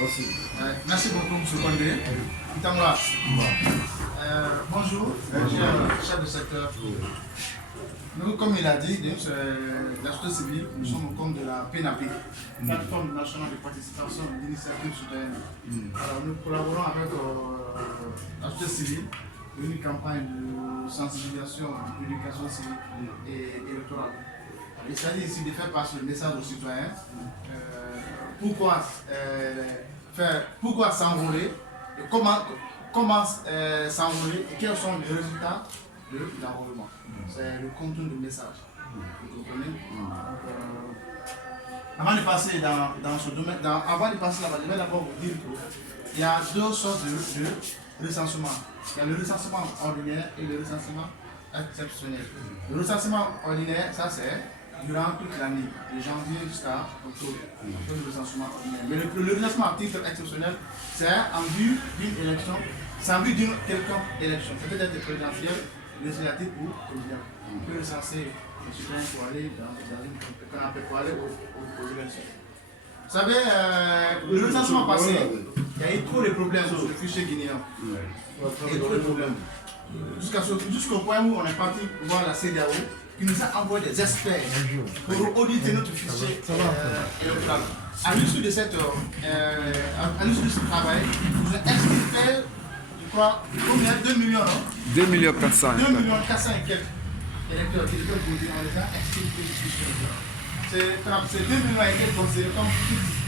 Merci. Merci beaucoup, M. Condé. Bonjour, chef de secteur. Nous, comme il a dit, c'est la société civile, nous sommes au compte de la PNAPIC, plateforme nationale de participation d'initiatives citoyennes. Alors, nous collaborons avec la société civile pour une campagne de sensibilisation, d'éducation civique et électorale. Il s'agit ici de faire passer le message aux citoyens. Pourquoi s'enrôler, comment s'enrôler et quels sont les résultats de l'enrôlement. C'est le contenu du message. Vous comprenez? Avant de passer dans ce domaine, avant de passer là-bas, je vais d'abord vous dire qu'il y a deux sortes de recensement. Il y a le recensement ordinaire et le recensement exceptionnel. Le recensement ordinaire, ça c'est durant toute l'année, de janvier jusqu'à octobre, le recensement ordinaire. Mais le recensement à titre exceptionnel, c'est en vue d'une élection, c'est en vue d'une quelconque élection. Ça peut être présidentielle, législative ou collégiale. On peut recenser les citoyens pour aller pour aller aux élections. Vous savez, le recensement passé, il y a eu trop de problèmes sur le fichier guinéen. Il y a eu trop de problèmes. Jusqu'au point où on est parti voir la CEDEAO, qui nous a envoyé des experts pour auditer notre fichier électoral. À l'issue de ce travail, nous avons extirpé, je crois, combien? 2 millions, non? 2 millions 400. 2 millions 400 et quelques électeurs qui étaient votés, on les a extirpés du fichier électoral. Ces 2 millions ont été considérés comme fixes.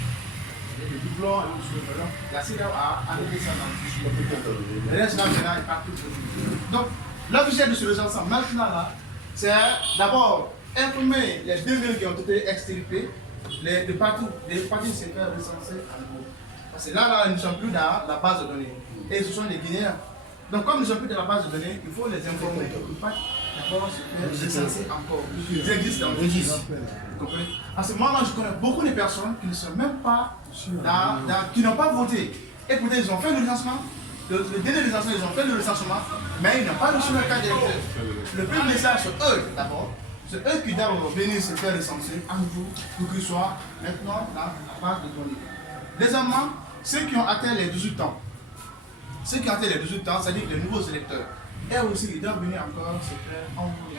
Les doublons et tout ça. La CEDEAO a enlevé ça dans le fichier. Le reste là, maintenant, est partout. Donc, l'objet de ce recensement, maintenant là, c'est d'abord informer les 2 millions qui ont été extirpés, les partis se faire recenser à nouveau. Parce que là, nous ne sommes plus dans la base de données. Et ce sont les Guinéens. Donc, comme nous ne sommes plus dans la base de données, il faut les informer. Il ne faut pas d'abord se faire recenser encore. Ils existent dans le registre. Vous comprenez? Parce que moi, je connais beaucoup de personnes qui ne sont même pas qui n'ont pas voté. Et peut-être ils ont fait le recensement. Le délai de recensement, ils ont fait le recensement, mais ils n'ont pas reçu le carte d'électeur. Le premier message, c'est eux d'abord. C'est eux qui doivent venir se faire recenser à nouveau pour qu'ils soient maintenant dans la base de données. Deuxièmement, ceux qui ont atteint les 18 ans. Ceux qui ont atteint les 18 ans, c'est-à-dire les nouveaux électeurs. Et aussi, ils doivent venir encore se faire envoyer.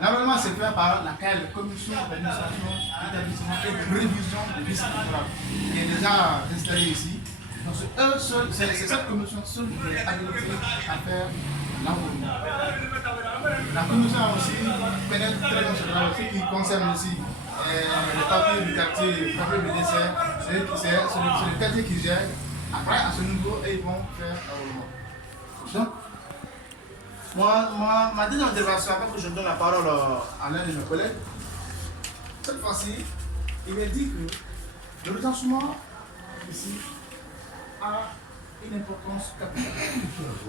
Normalement, c'est fait par la commission d'administration, d'établissement et de révision de liste électorale qui est déjà installée ici. Donc c'est cette commission seule qui est habilitée à faire l'enrôlement. La commission a aussi pénètre très bien ce qui concerne aussi les papiers du quartier, les papiers de décès, c'est le quartier qui gère. Après, à ce niveau, ils vont faire l'enrôlement. Donc, ma deuxième intervention, avant que je donne la parole à l'un de mes collègues, cette fois-ci, il est dit que le recensement ici a une importance capitale.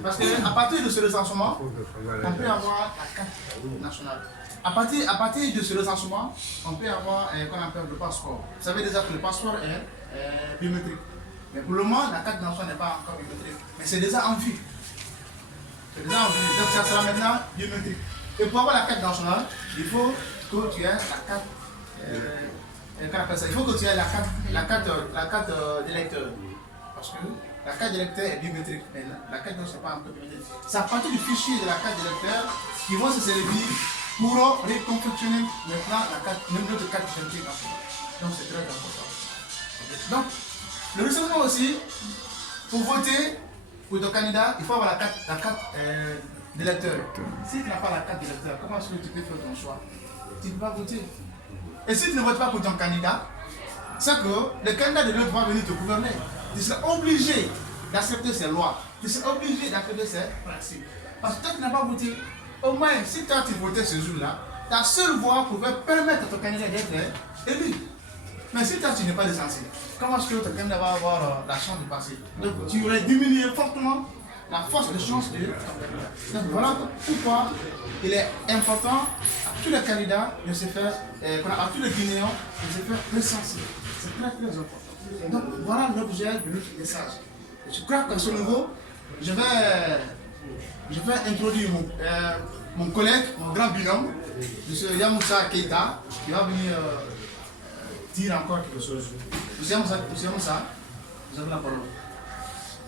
Parce qu'à partir de ce recensement, on peut avoir la carte nationale. À partir de ce recensement, on peut avoir qu'on appelle le passeport. Vous savez déjà que le passeport est biométrique. Mais pour le moment, la carte nationale n'est pas encore biométrique. Mais c'est déjà en vue. C'est déjà en vue. Donc ça sera maintenant biométrique. Et pour avoir la carte nationale, il faut que tu aies la carte. Il faut que tu aies la carte d'électeur. Parce que la carte d'électeur est biométrique, mais la carte nationale n'est pas encore biométrique. C'est à partir du fichier de la carte d'électeur qu'ils vont se servir pour reconfectionner maintenant notre carte d'identité nationale. Donc c'est très important. Donc, le recensement aussi, pour voter pour ton candidat, il faut avoir la carte d'électeur. Si tu n'as pas la carte d'électeur, comment est-ce que tu peux faire ton choix? Tu ne peux pas voter. Et si tu ne votes pas pour ton candidat, c'est que le candidat de l'autre va venir te gouverner. Tu seras obligé d'accepter ses lois. Tu seras obligé d'accepter ses principes. Parce que toi, tu n'as pas voté. Au moins, si toi, tu votais ce jour-là, ta seule voix pouvait permettre à ton candidat d'être élu. Mais si toi, tu n'es pas recensé, comment est-ce que ton candidat va avoir la chance de passer? Donc, tu aurais diminué fortement la force de chance de ton candidat. Donc, voilà pourquoi il est important à tous les candidats de se faire, à tous les Guinéens de se faire recenser. C'est très, très important. Donc, voilà l'objet de notre message. Je crois qu'à ce niveau, je vais introduire mon collègue, mon grand binôme, M. Yamoussa Keita, qui va venir dire encore quelque chose. Nous aimons ça, nous avez la parole.